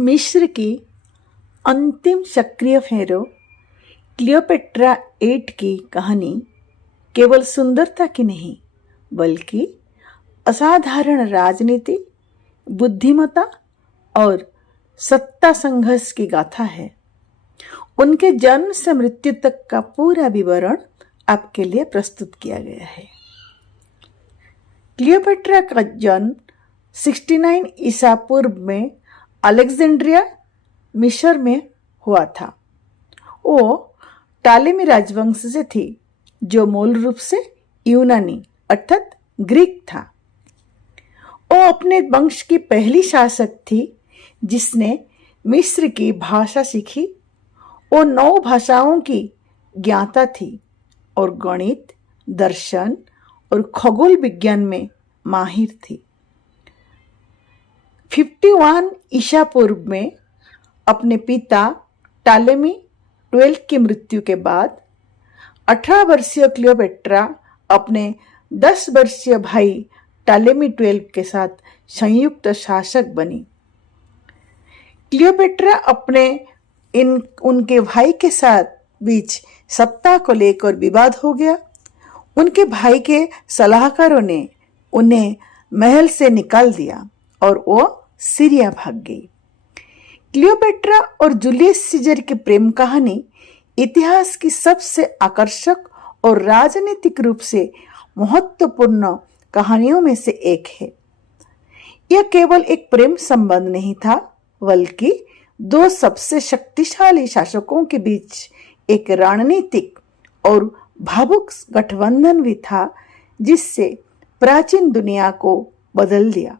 मिस्र की अंतिम सक्रिय फेरो क्लियोपेट्रा 8 की कहानी केवल सुंदरता की नहीं बल्कि असाधारण राजनीति, बुद्धिमत्ता और सत्ता संघर्ष की गाथा है। उनके जन्म से मृत्यु तक का पूरा विवरण आपके लिए प्रस्तुत किया गया है। क्लियोपेट्रा का जन्म 69 ईसा पूर्व में अलेक्जेंड्रिया मिस्र में हुआ था। वो टालेमी राजवंश से थी जो मूल रूप से यूनानी अर्थात ग्रीक था। वो अपने वंश की पहली शासक थी जिसने मिस्र की भाषा सीखी। वो 9 भाषाओं की ज्ञाता थी और गणित, दर्शन और खगोल विज्ञान में माहिर थी। 51 ईसा पूर्व में अपने पिता टालेमी 12 की मृत्यु के बाद 18 वर्षीय क्लियोपेट्रा अपने 10 वर्षीय भाई टालेमी 12 के साथ संयुक्त शासक बनी। क्लियोपेट्रा अपने उनके भाई के साथ बीच सत्ता को लेकर विवाद हो गया। उनके भाई के सलाहकारों ने उन्हें महल से निकाल दिया और वो सीरिया भाग गई। क्लियोपेट्रा और जूलियस सीजर की प्रेम कहानी इतिहास की सबसे आकर्षक और राजनीतिक रूप से महत्वपूर्ण कहानियों में से एक है। यह केवल एक प्रेम संबंध नहीं था बल्कि 2 सबसे शक्तिशाली शासकों के बीच एक रणनीतिक और भावुक गठबंधन भी था जिससे प्राचीन दुनिया को बदल दिया।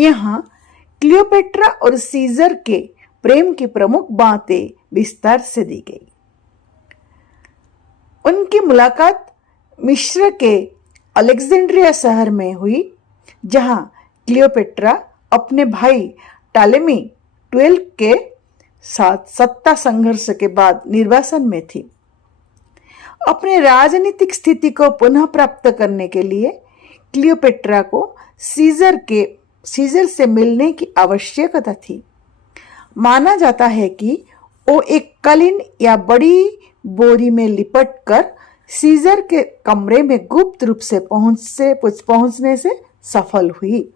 यहाँ क्लियोपेट्रा और सीजर के प्रेम की प्रमुख बातें विस्तार से दी गई। उनकी मुलाकात मिस्र के अलेक्जेंड्रिया शहर में हुई जहां क्लियोपेट्रा अपने भाई टालेमी 12 के साथ सत्ता संघर्ष के बाद निर्वासन में थी। अपने राजनीतिक स्थिति को पुनः प्राप्त करने के लिए क्लियोपेट्रा को सीजर से मिलने की आवश्यकता थी। माना जाता है कि वो एक कालीन या बड़ी बोरी में लिपट कर सीजर के कमरे में गुप्त रूप से पहुंचने से सफल हुई।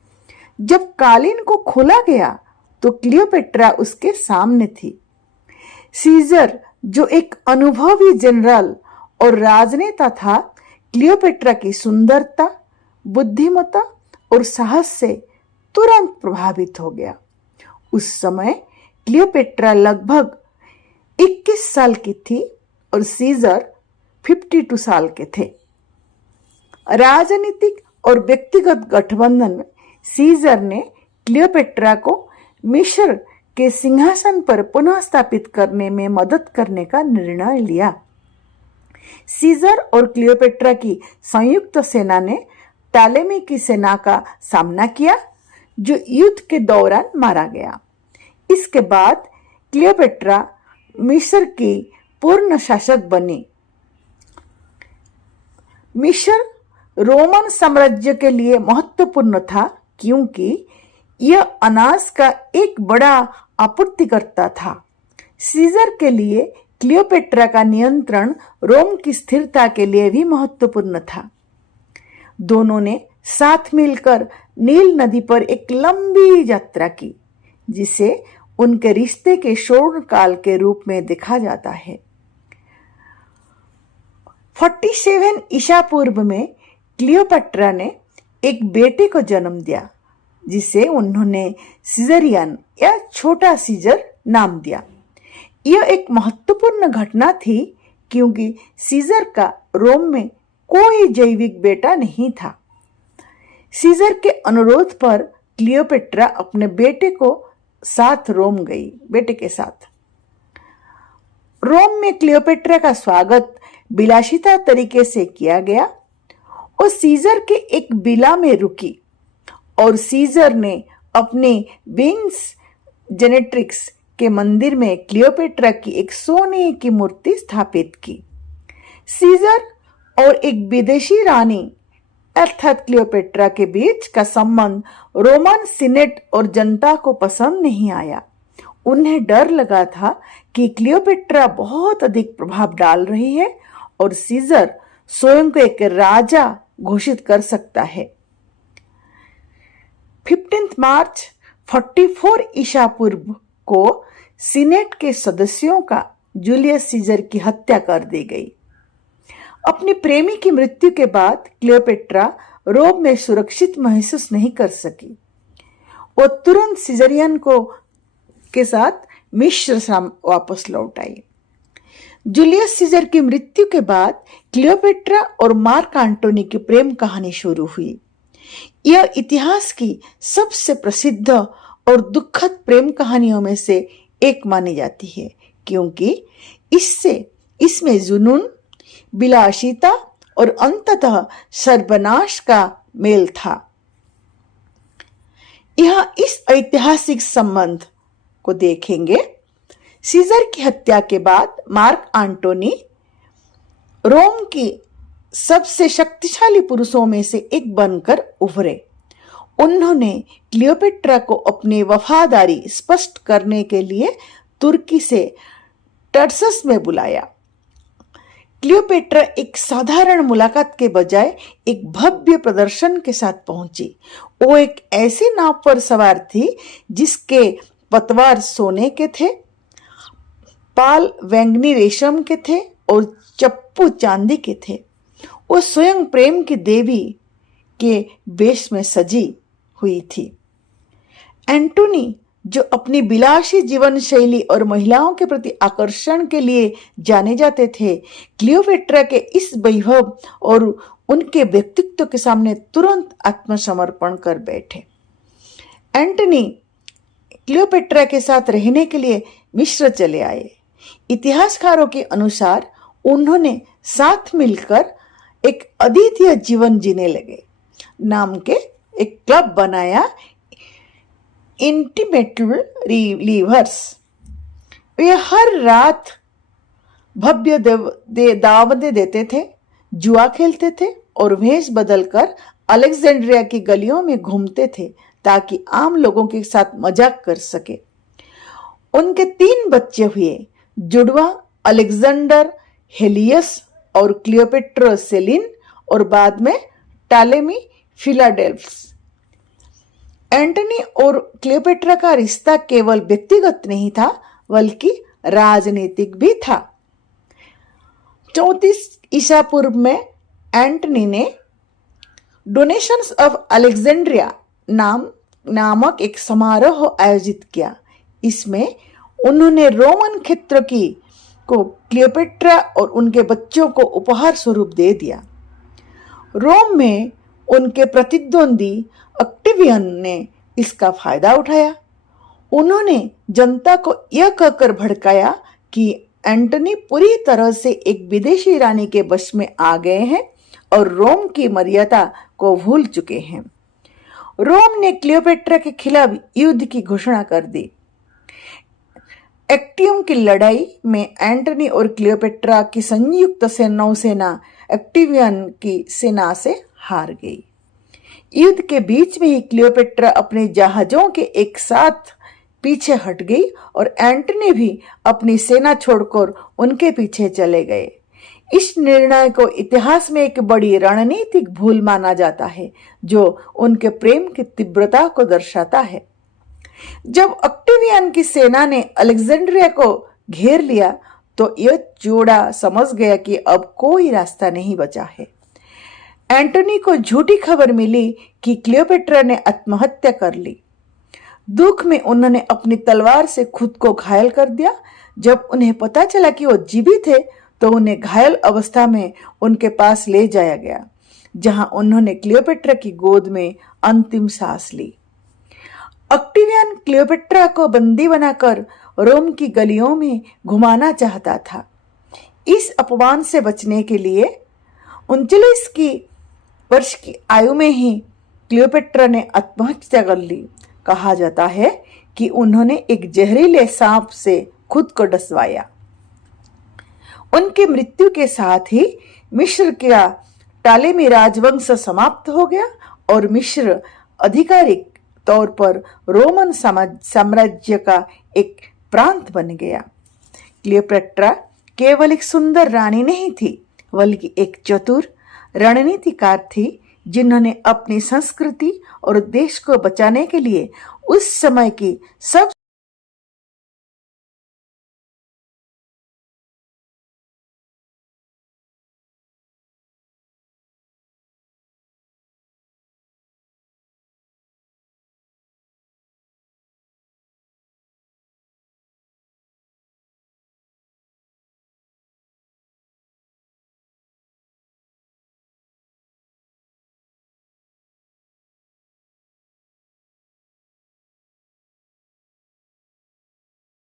जब कालीन को खोला गया तो क्लियोपेट्रा उसके सामने थी। सीजर जो एक अनुभवी जनरल और राजनेता था, क्लियोपेट्रा की सुंदरता, बुद्धिमत्ता और साहस से तुरंत प्रभावित हो गया। उस समय क्लियोपेट्रा लगभग 21 साल की थी और सीजर 52 साल के थे। राजनीतिक और व्यक्तिगत गठबंधन में सीजर ने क्लियोपेट्रा को मिस्र के सिंहासन पर पुनः स्थापित करने में मदद करने का निर्णय लिया। सीजर और क्लियोपेट्रा की संयुक्त सेना ने टालेमी की सेना का सामना किया जो युद्ध के दौरान मारा गया। इसके बाद क्लियोपेट्रा मिस्र की पूर्ण शासक बनी। मिस्र रोमन साम्राज्य के लिए महत्वपूर्ण था क्योंकि यह अनाज का एक बड़ा आपूर्तिकर्ता था। सीजर के लिए क्लियोपेट्रा का नियंत्रण रोम की स्थिरता के लिए भी महत्वपूर्ण था। दोनों ने साथ मिलकर नील नदी पर एक लंबी यात्रा की जिसे उनके रिश्ते के स्वर्ण काल के रूप में देखा जाता है। 47 ईसा पूर्व में क्लियोपेट्रा ने एक बेटे को जन्म दिया जिसे उन्होंने सीजरियन या छोटा सीजर नाम दिया। यह एक महत्वपूर्ण घटना थी क्योंकि सीजर का रोम में कोई जैविक बेटा नहीं था। सीजर के अनुरोध पर क्लियोपेट्रा अपने बेटे के साथ रोम में क्लियोपेट्रा का स्वागत विलासिता तरीके से किया गया। और सीजर के एक विला में रुकी और सीजर ने अपने विंग्स जेनेट्रिक्स के मंदिर में क्लियोपेट्रा की एक सोने की मूर्ति स्थापित की। सीजर और एक विदेशी रानी अर्थात क्लियोपेट्रा के बीच का संबंध रोमन सीनेट और जनता को पसंद नहीं आया। उन्हें डर लगा था कि क्लियोपेट्रा बहुत अधिक प्रभाव डाल रही है और सीजर स्वयं को एक राजा घोषित कर सकता है। 15 मार्च 44 ईसा पूर्व को सीनेट के सदस्यों का जूलियस सीजर की हत्या कर दी गई। अपनी प्रेमी की मृत्यु के बाद क्लियोपेट्रा रोम में सुरक्षित महसूस नहीं कर सकी। वो तुरंत सीजरियन को के साथ मिस्र वापस लौट आई। जूलियस सीजर की मृत्यु के बाद क्लियोपेट्रा और मार्क एंटोनी की प्रेम कहानी शुरू हुई। यह इतिहास की सबसे प्रसिद्ध और दुखद प्रेम कहानियों में से एक मानी जाती है, क्योंकि इसमें जुनून, विलासिता और अंततः सर्वनाश का मेल था। यह इस ऐतिहासिक संबंध को देखेंगे। सीजर की हत्या के बाद मार्क एंटोनी रोम की सबसे शक्तिशाली पुरुषों में से एक बनकर उभरे। उन्होंने क्लियोपेट्रा को अपनी वफादारी स्पष्ट करने के लिए तुर्की से टर्सस में बुलाया। क्लियोपेट्रा एक साधारण मुलाकात के बजाय एक भव्य प्रदर्शन के साथ पहुंची। वो एक ऐसी नाव पर सवार थी जिसके पतवार सोने के थे, पाल बैंगनी रेशम के थे और चप्पू चांदी के थे। वो स्वयं प्रेम की देवी के वेश में सजी हुई थी। एंटोनी, जो अपनी विलासी जीवन शैली और महिलाओं के प्रति आकर्षण के लिए जाने जाते थे, क्लियोपेट्रा के इस वैभव और उनके व्यक्तित्व के सामने तुरंत आत्मसमर्पण कर बैठे। एंटोनी क्लियोपेट्रा के साथ रहने के लिए मिस्र चले आए। इतिहासकारों के अनुसार उन्होंने साथ मिलकर एक अद्वितीय जीवन जीने लगे। नाम के एक क्लब बनाया, इंटिमेटल रिलीवर्स। वे हर रात भव्य दावतें देते थे, जुआ खेलते थे और वेश बदलकर अलेक्जेंड्रिया की गलियों में घूमते थे ताकि आम लोगों के साथ मजाक कर सके। उनके 3 बच्चे हुए, जुड़वा अलेक्जेंडर हेलियस और क्लियोपेट्रा सेलिन और बाद में टालेमी फिलाडेल्फस। एंटोनी और क्लियोपेट्रा का रिश्ता केवल व्यक्तिगत नहीं था बल्कि राजनीतिक भी था। 34 ईसा पूर्व में एंटोनी ने डोनेशंस ऑफ अलेक्जेंड्रिया नामक एक समारोह आयोजित किया। इसमें उन्होंने रोमन क्षेत्र को क्लियोपेट्रा और उनके बच्चों को उपहार स्वरूप दे दिया। रोम में उनके प्रतिद्वंदी ऑक्टेवियन ने इसका फायदा उठाया। उन्होंने जनता को यह कहकर भड़काया कि एंटोनी पूरी तरह से एक विदेशी रानी के वश में आ गए हैं और रोम की मर्यादा को भूल चुके हैं। रोम ने क्लियोपेट्रा के खिलाफ युद्ध की घोषणा कर दी। एक्टियम की लड़ाई में एंटोनी और क्लियोपेट्रा की संयुक्त नौसेना ऑक्टेवियन की सेना से हार गई। युद्ध के बीच में ही क्लियोपेट्रा अपने जहाजों के एक साथ पीछे हट गई और एंटोनी भी अपनी सेना छोड़कर उनके पीछे चले गए। इस निर्णय को इतिहास में एक बड़ी रणनीतिक भूल माना जाता है जो उनके प्रेम की तीव्रता को दर्शाता है। जब ऑक्टेवियन की सेना ने अलेक्जेंड्रिया को घेर लिया तो यह जोड़ा समझ गया कि अब कोई रास्ता नहीं बचा है। एंटोनी को झूठी खबर मिली कि क्लियोपेट्रा ने आत्महत्या कर ली। दुख में उन्होंने अपनी तलवार से खुद को घायल कर दिया। जब उन्हें पता चला कि वो जीवित थे तो उन्हें घायल अवस्था में उनके पास ले जाया गया, जहां उन्होंने क्लियोपेट्रा की गोद में अंतिम सांस ली। ऑक्टेवियन क्लियोपेट्रा को बंदी बनाकर रोम की गलियों में घुमाना चाहता था। इस अपमान से बचने के लिए 39 वर्ष की आयु में ही क्लियोपेट्रा ने आत्महत्या कर ली। कहा जाता है कि उन्होंने एक जहरीले सांप से खुद को डसवाया। उनकी मृत्यु के साथ ही मिस्र का टालेमी राजवंश समाप्त हो गया और मिस्र आधिकारिक तौर पर रोमन साम्राज्य का एक प्रांत बन गया। क्लियोपेट्रा केवल एक सुंदर रानी नहीं थी, बल्कि एक चतुर रणनीतिकार थी, जिन्होंने अपनी संस्कृति और देश को बचाने के लिए उस समय की सब